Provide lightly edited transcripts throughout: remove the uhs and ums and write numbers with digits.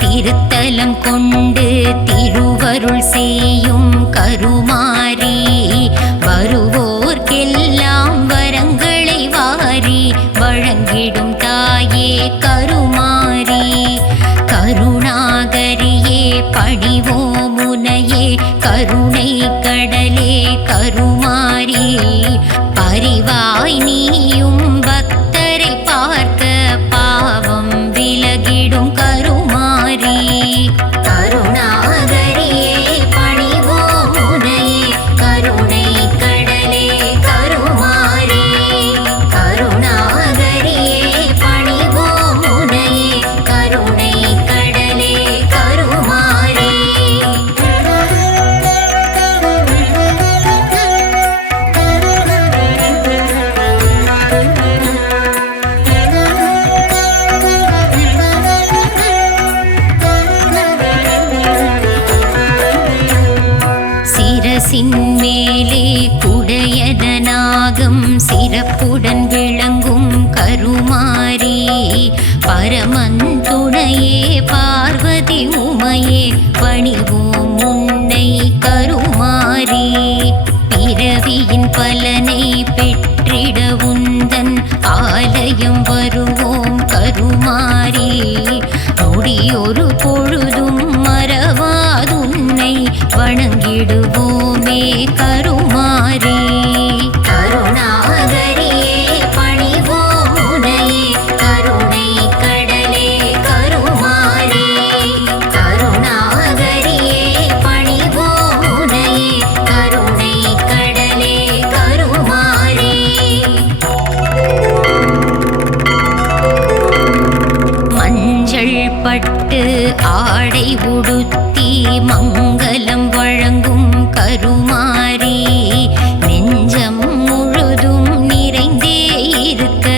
திருத்தலம் கொண்டு திருவருள் செய்யும் கருமாரி வருவோர்க்கெல்லாம் வரங்களை வாரி வழங்கிடும் தாயே கருமாரி கருணாகரியே பணிவோம் உனையே கருணை கடலே கருமாரி பரிவாய் நீயும் பக்தரை பார்க்க பாவம் விலகிடும் கருமாரி கருணாகரியே பணிவோம் உனையே கருணை கடலே கருமாரி கருணாகரியே பணிவோம் உனையே கருணை கடலே கருமாரி சிரசின் மேலே குடையதனாகம் சிறப்புடன் விளங்கும் கருமாரி பரமன் துணையே பார்வதி உமையே பணிவோம் உன்னை கருமாரி பிறவியின் பலனை பெற்றிட உந்தன் ஆலயம் வருவோம் கருமாரி நொடியொரு பொழுதும் மறவாதுன்னை வணங்கிடுவோமே கருமாரி கருணாகரியே பணிவோம் உனையே கருணை கடலே கருமாரி கருணாகரியே பணிவோம் உனையே கருணை கடலே கருமாரி மஞ்சள் பட்டு ஆடை உடுத்தி மங்களம் வழங்கும் கருமாரி நெஞ்சம் முழுதும் நிறைந்தே இருக்க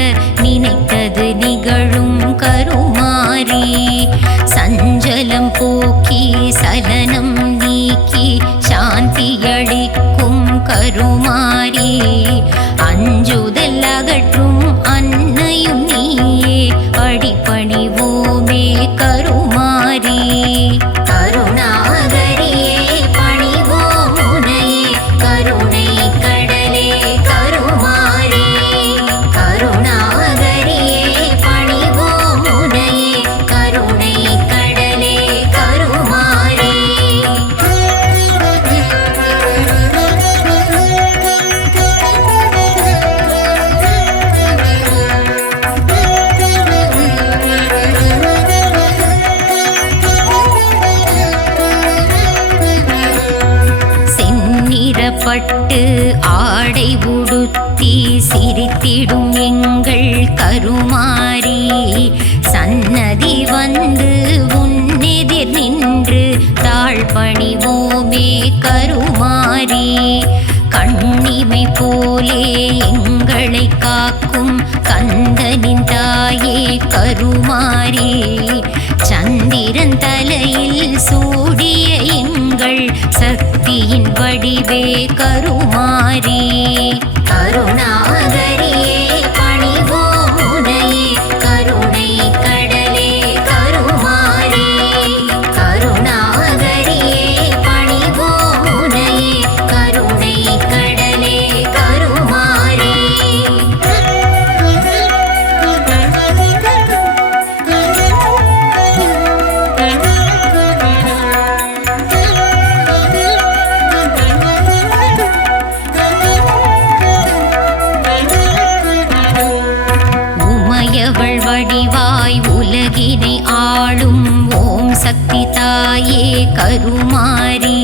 நினைத்தது நிகழும் கருமாரி சஞ்சலம் போக்கி சலனம் நீக்கி சாந்தி அளிக்கும் கருமாரி அஞ்சுதல் அகற்றும் அன்னையும் நீயே அடிபணிவோமே கருமாரி கருணாகரியே பணிவோம் உனையே கருணை கடலே கருமாரி கருணாகரியே பணிவோம் உனையே கருணை கடலே கருமாரி பட்டு ஆடை உடுத்தி சிரித்திடும் எங்கள் கருமாரி சன்னதி வந்து உன்னெதிர் நின்று தாழ்பணிவோமே கருமாரி கண்ணிமை போலே எங்களை காக்கும் கந்தனின் தாயே கருமாரி சந்திரன் தலையில் சூடிய எங்கள் சக்தியின் வடிவே கருமாரி கருணாகரியே பணிவோம் உனையே கருணை கடலே கருமாரி கருணாகரியே பணிவோம் உனையே கருணை கடலே கருமாரி உமையவள் வடிவாய் உலகினை ஆளும் ஓம் சக்தி தாயே கருமாரி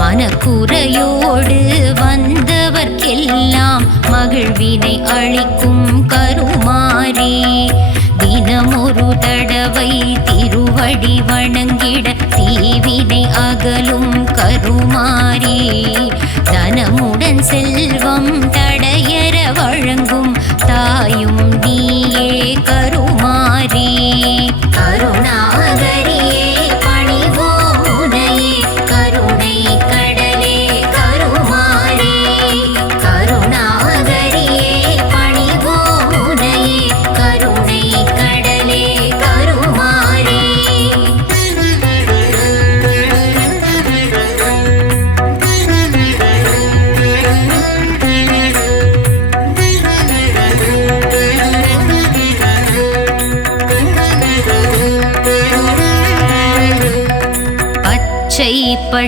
மனக்குறையோடு வந்தவர்க்கெல்லாம் மகிழ்வினை அளிக்கும் கருமாரி தினமொரு தடவை திருவடி வணங்கிட தீவினை அகலும் கருமாரி தனமுடன் செல்வம் தடையற வழங்கும் தாயும் நீயே கருமாரி கருணாகரியே பணிவோம் உனையே கருணை கடலே கருமாரி கருணாகரியே பணிவோம் உனையே கருணை கடலே கருமாரி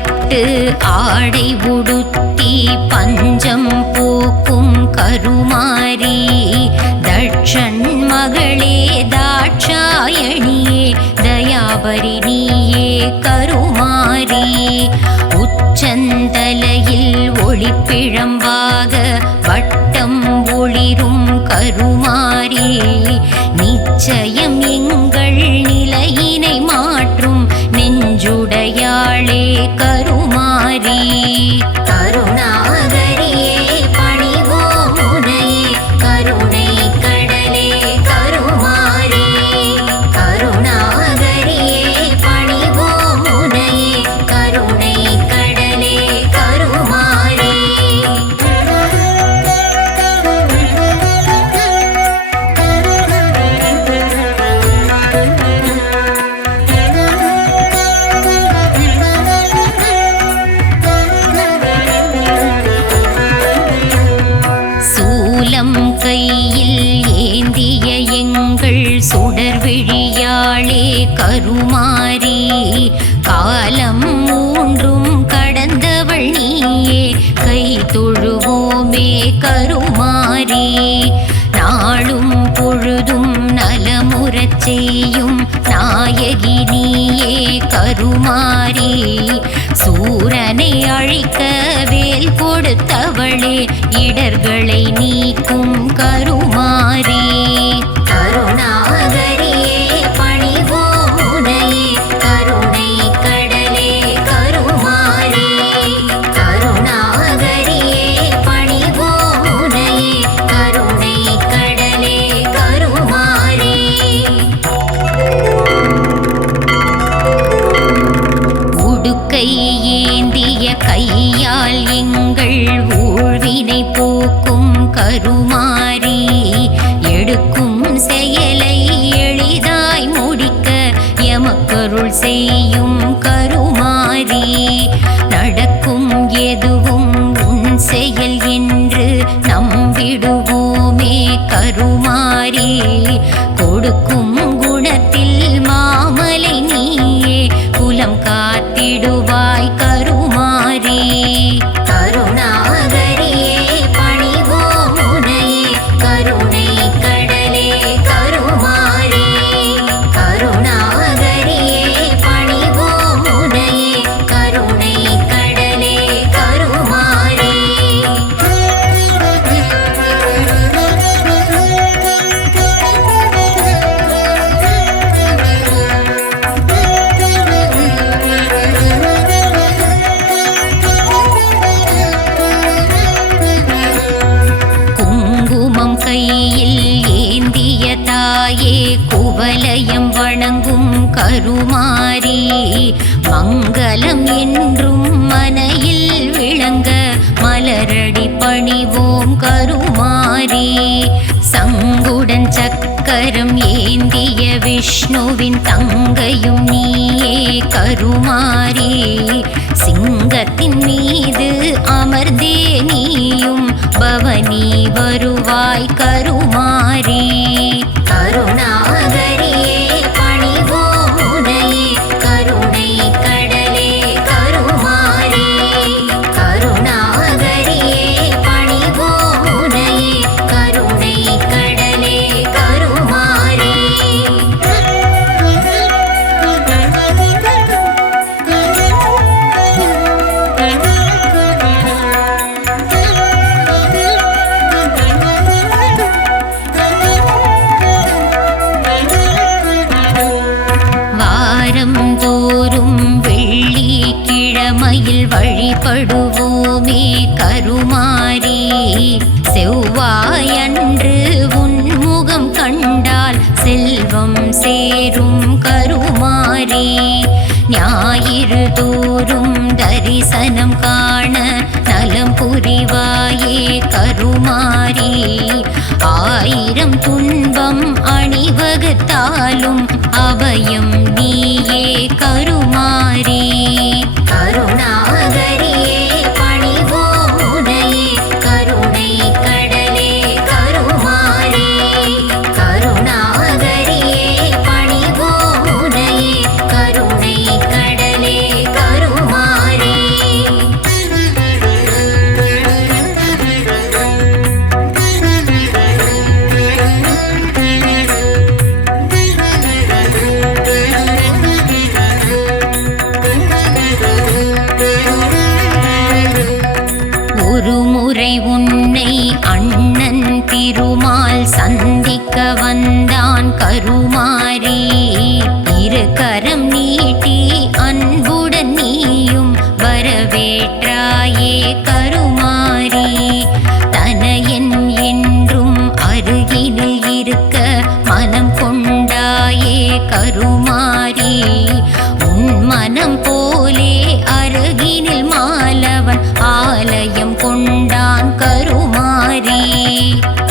பட்டு ஆடை உடுத்தி பஞ்சம் போக்கும் கருமாரி தட்சன் மகளே தாட்சாயணியே தயாபரி நீயே கருமாரி உச்சந்தலையில் ஒளிப்பிழம்பாக வட்டம் ஒளிரும் கருமாரி நிச்சயம் எங்கள் நிலையினை மாற்றும் நெஞ்சுடையாளே கருமாரி கருணாகரியே பணிவோம் உனையே கருணை கடலே கருமாரி கருணாகரியே பணிவோம் உனையே கருணை கடலே கருமாரி சூலம் கையில் ஏந்திய எங்கள் சுடர்விழியாளே கருமாரி காலம் மூன்றும் கடந்தவள் நீயே கை தொழுவோமே கருமாரி நாளும் பொழுதும் நலமுறச் செய்யும் நாயகி நீயே கருமாரி சூரனை அழிக்க வேல் கொடுத்தவளே இடர்களை நீக்கும் கருமாரி கருணாகரியே பணிவோம் உனையே கருணை கடலே கருமாரி கருணாகரியே பணிவோம் உனையே கருணை கடலே கருமாரி உடுக்கை ஏந்திய கையால் எங்கள் ஊழ்வினை போக்கும் கருமாரி எடுக்கும் செயலை எளிதாய் முடிக்க எமக்கருள் செய்யும் கருமாரி நடக்கும் எதுவும் உன் செயல் என்று நம்பிடுவோமே கருமாரி கொடுக்கும் குணத்தில் மாமலை நீயே குலம் காத்திடுவாய் கருமாரி கருணாகரியே பணிவோம் உனையே கருணை கடலே கருமாரி கருணாகரியே பணிவோம் உனையே கருணை கடலே கருமாரி குங்குமம் கையில் ஏந்திய தாயே குவலயம் வணங்கும் கருமாரி மங்களம் என்றும் மனையில் விளங்க மலரடி பணிவோம் கருமாரி சங்குடன் சக்கரம் ஏந்திய விஷ்ணுவின் தங்கையும் நீயே கருமாரி சிங்கத்தின் மீது அமர்ந்தே நீயும் பவனி வருவாய் கருமாரி கருணாகரியே பணிவோம் உனையே கருணை கடலே கருமாரி கருணாகரியே பணிவோம் உனையே கருணை கடலே கருமாரி வாரம் தோறும் வெள்ளிக்கிழமையில் வழிபடுவோமே கருமாரி செவ்வாயன்று உன்முகம் கண்டால் செல்வம் சேரும் கருமாரி ஞாயிறு தோறும் தரிசனம் காண நலம் புரிவாயே கருமாரி ஆயிரம் துன்பம் அணிவகுத்தாலும் அபயம் நீயே கருமாரி கருணாகரியே பணிவோம் உனையே கருணை கடலே கருமாரி கருணாகரியே பணிவோம் உனையே கருணை கடலே கருமாரி ஏற்றாயே கருமாரி தனையன் என்றும் அருகினில் இருக்க மனம் கொண்டாயே கருமாரி உன் மனம் போலே அருகினில் மாலவன் ஆலயம் கொண்டான் கருமாரி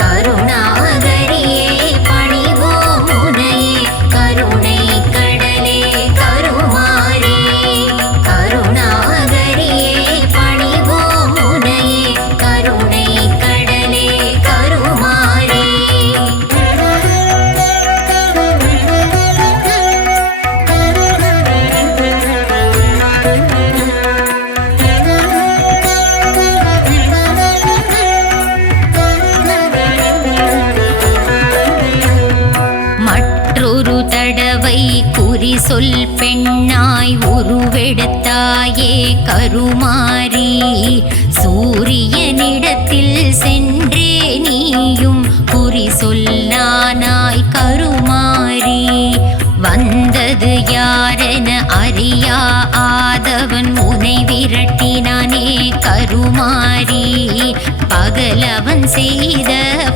கருணாகரியே பணிவோம் உனையே கருணை கடலே கருமாரி கருணாகரியே பணிவோம் உனையே கருணை கடலே கருமாரி மற்றொரு தடவை குறி சொல் பெண்ணாய் உருவெடுத்தாயே கருமாரி சூரியனிடத்தில் சென்றே நீயும் குறி சொல்லானாய் கருமாரி வந்தது யாரென அறியா ஆதவன் உனை விரட்டினானே கருமாரி பகலவன் செய்த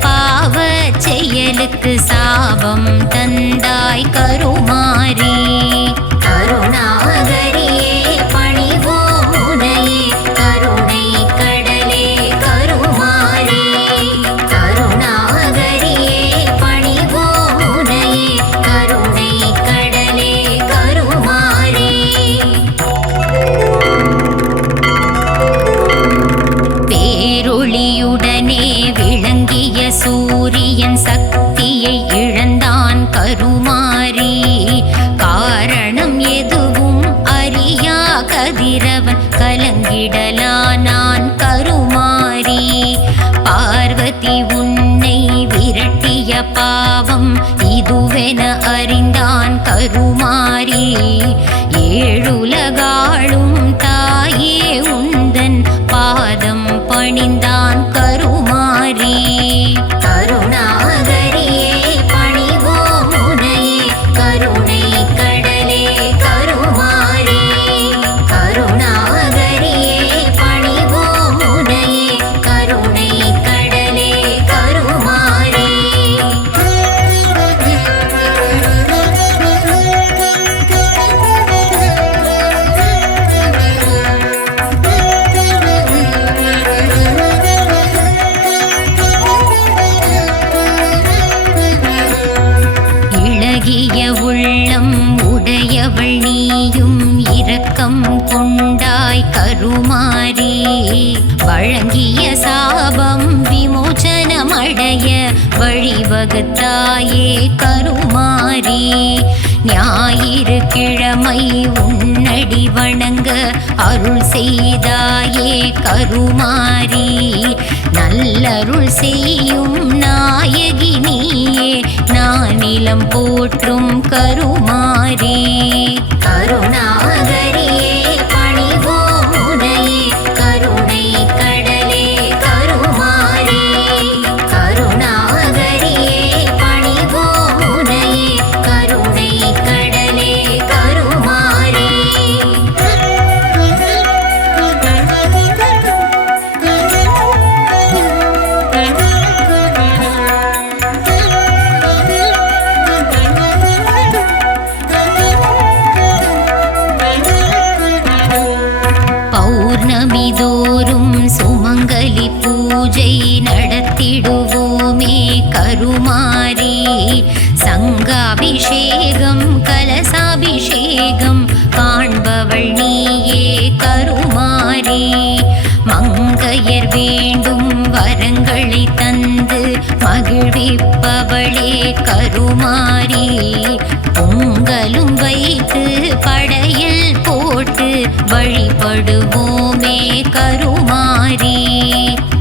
பாவச் செயலுக்கு சாபம் தந்தாய் கருமாரி கருணாகரியே பணிவோம் உனையே கருணை கடலே கருமாரி கருணாகரியே பணிவோம் உனையே கருணை கடலே கருமாரி பேரொளியுடனே விளங்கிய சூரியன் சக்தியை இழந்தான் கருமாரி காரணம் எதுவும் அறியா கதிரவன் கலங்கிடலானான் கருமாரி பார்வதி உன்னை விரட்டிய பாவம் இதுவென அறிந்தான் கருமாரி ஏழுலகாளும் தாயே உந்தன் பாதம் பணிந்தான் கருமாரி கருணாகரியே பணிவோம் உனையே கருணை கடலே கருமாரி கருணாகரியே பணிவோம் உனையே கருணை கடலே கருமாரி இளகிய உள்ளம் உடையவள் நீயும் இரக்கம் கொண்டாய் கருமாரி வழங்கிய சாபம் விமோசனமடைய வழிவகுத்தாயே கருமாரி ஞாயிறு கிழமை உன்னடி வணங்க அருள் செய்தாயே கருமாரி நல்லருள் செய்யும் நாயகி நீயே நானிலம் போற்றும் கருமாரி கருணாகரியே பணிவோம் உனையே கருணை கடலே கருமாரி கருணாகரியே பணிவோம் உனையே கருணை கடலே கருமாரி பௌர்ணமி தோறும் சுமங்கலி பூஜை நடத்திடுவோமே கருமாரி சங்காபிஷேகம் கலசாபிஷேகம் காண்பவள் நீயே கருமாரி மங்கையர் வேண்டும் வரங்களை தந்து மகிழ்விப்பவளே கருமாரி பொங்கலும் வைத்து படையல் போட்டு வழிபடுவோமே கருமாரி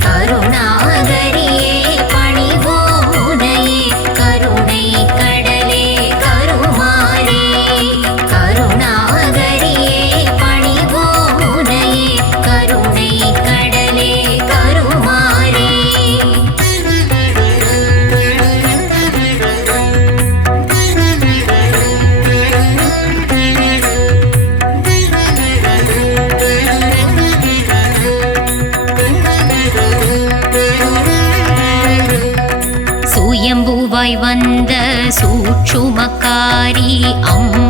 கருணாகரியே பணிவோம் உனையே கருணை கடலே கருமாரி கருணாகரியே பணிவோம் உனையே கருணை கடலே கருமாரி சூட்சுமக்காரி அம்மா